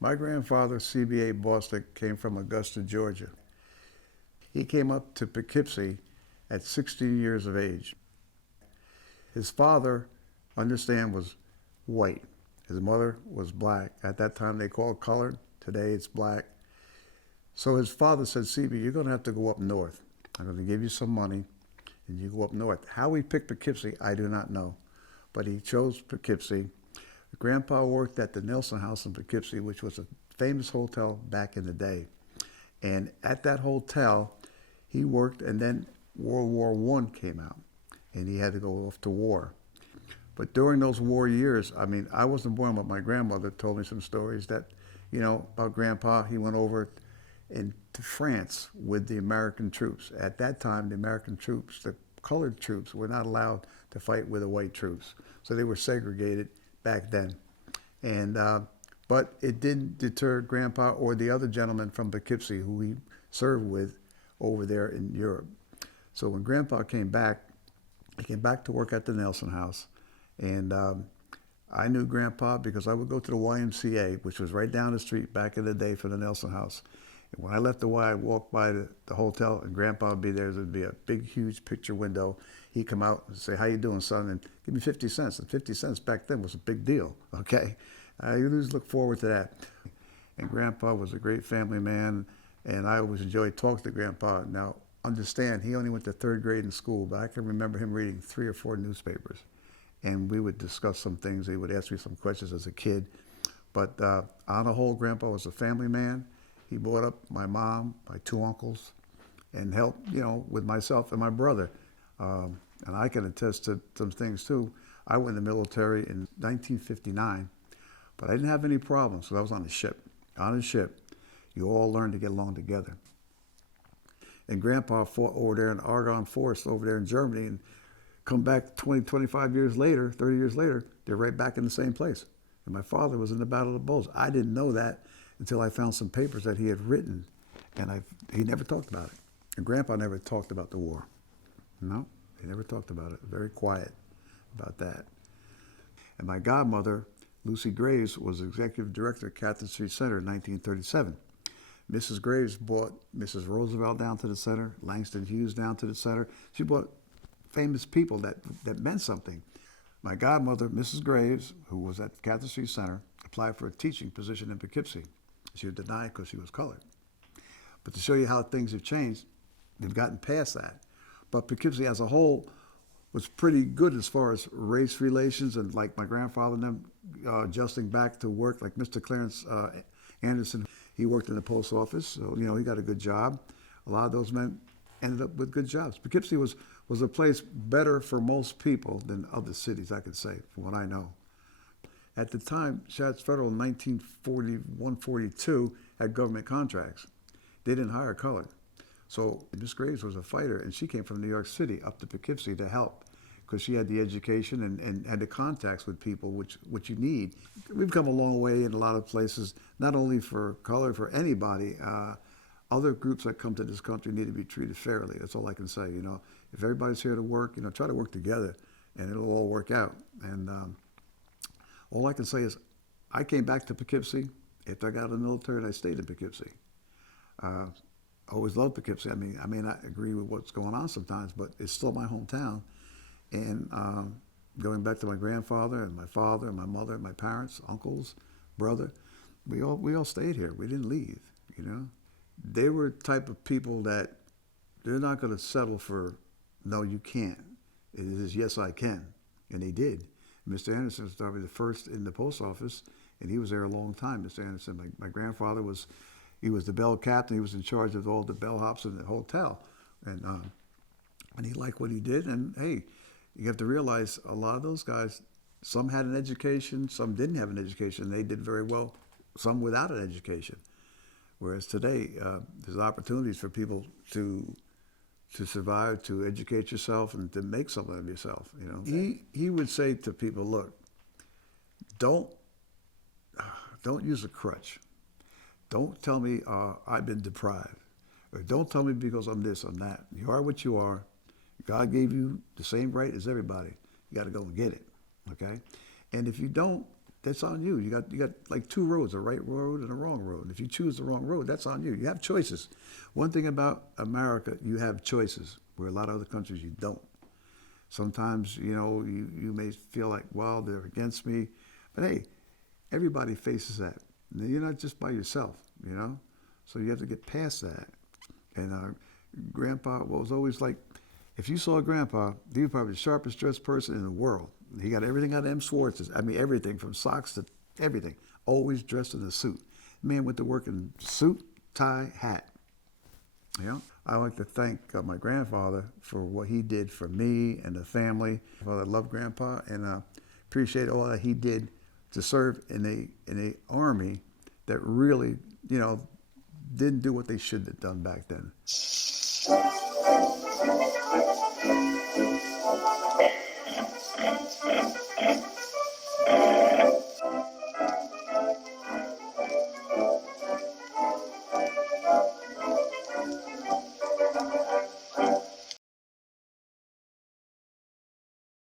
My grandfather, Sebie Bostic, came from Augusta, Georgia. He came up to Poughkeepsie at 16 years of age. His father, understand, was white. His mother was black. At that time, they called colored. Today, it's black. So his father said, Sebie, you're going to have to go up north. I'm going to give you some money, and you go up north. How he picked Poughkeepsie, I do not know. But he chose Poughkeepsie. Grandpa worked at the Nelson House in Poughkeepsie, which was a famous hotel back in the day. And at that hotel, he worked, and then World War I came out, and he had to go off to war. But during those war years, I mean, I wasn't born, but my grandmother told me some stories that, about Grandpa. He went over into France with the American troops. At that time, the American troops, the colored troops, were not allowed to fight with the white troops. So they were segregated back then. And but it didn't deter Grandpa or the other gentleman from Poughkeepsie who he served with over there in Europe. So when Grandpa came back, he came back to work at the Nelson House. And I knew Grandpa because I would go to the YMCA, which was right down the street back in the day for the Nelson House. And when I left the Y, I'd walk by the hotel, and Grandpa would be there. There'd be a big, huge picture window. He'd come out and say, how you doing, son? And give me 50 cents. And 50 cents back then was a big deal, okay? I always look forward to that. And Grandpa was a great family man, and I always enjoyed talking to Grandpa. Now, understand, he only went to third grade in school, but I can remember him reading 3 or 4 newspapers. And we would discuss some things. He would ask me some questions as a kid. But on the whole, Grandpa was a family man. He brought up my mom, my 2 uncles, and helped, with myself and my brother. And I can attest to some things, too. I went in the military in 1959, but I didn't have any problems because I was on a ship. On a ship, you all learn to get along together. And Grandpa fought over there in Argonne Forest over there in Germany, and come back 20, 25 years later, 30 years later, they're right back in the same place. And my father was in the Battle of the Bulge. I didn't know that until I found some papers that he had written, and he never talked about it. And Grandpa never talked about the war. No, he never talked about it. Very quiet about that. And my godmother, Lucy Graves, was executive director at Catherine Street Center in 1937. Mrs. Graves brought Mrs. Roosevelt down to the center, Langston Hughes down to the center. She brought famous people that meant something. My godmother, Mrs. Graves, who was at Catherine Street Center, applied for a teaching position in Poughkeepsie. She was denied because she was colored. But to show you how things have changed, they've gotten past that. But Poughkeepsie as a whole was pretty good as far as race relations, and like my grandfather and them adjusting back to work, like Mr. Clarence Anderson, he worked in the post office, so he got a good job. A lot of those men ended up with good jobs. Poughkeepsie was a place better for most people than other cities, I could say, from what I know. At the time, Schatz Federal in 1941-42 had government contracts. They didn't hire color. So Miss Graves was a fighter, and she came from New York City up to Poughkeepsie to help because she had the education and had the contacts with people, which you need. We've come a long way in a lot of places, not only for color, for anybody. Other groups that come to this country need to be treated fairly. That's all I can say. If everybody's here to work, try to work together, and it'll all work out. And all I can say is, I came back to Poughkeepsie after I got out of the military, and I stayed in Poughkeepsie. I always loved Poughkeepsie. I may not agree with what's going on sometimes, but it's still my hometown. And going back to my grandfather and my father and my mother and my parents, uncles, brother, we all stayed here. We didn't leave. They were the type of people that they're not going to settle for, no, you can't. It is, yes, I can. And they did. Mr. Anderson was probably the first in the post office, and he was there a long time, Mr. Anderson. My grandfather was the bell captain. He was in charge of all the bellhops in the hotel. And he liked what he did. And, hey, you have to realize a lot of those guys, some had an education, some didn't have an education. They did very well, some without an education. Whereas today, there's opportunities for people to survive, to educate yourself, and to make something of yourself. He would say to people, look, don't use a crutch. Don't tell me I've been deprived, or don't tell me because I'm this, I'm that. You are what you are. God gave you the same right as everybody. You got to go and get it, okay? And if you don't, that's on you. You got like two roads, a right road and a wrong road. And if you choose the wrong road, that's on you. You have choices. One thing about America, you have choices, where a lot of other countries you don't. Sometimes, you may feel like, well, they're against me. But hey, everybody faces that. You're not just by yourself, So you have to get past that. And Grandpa was always like, if you saw Grandpa, he was probably the sharpest dressed person in the world. He got everything out of M. Schwartz's. I mean, everything from socks to everything. Always dressed in a suit. Man went to work in suit, tie, hat. I like to thank my grandfather for what he did for me and the family. I love Grandpa and appreciate all that he did to serve in a army that really, didn't do what they should have done back then.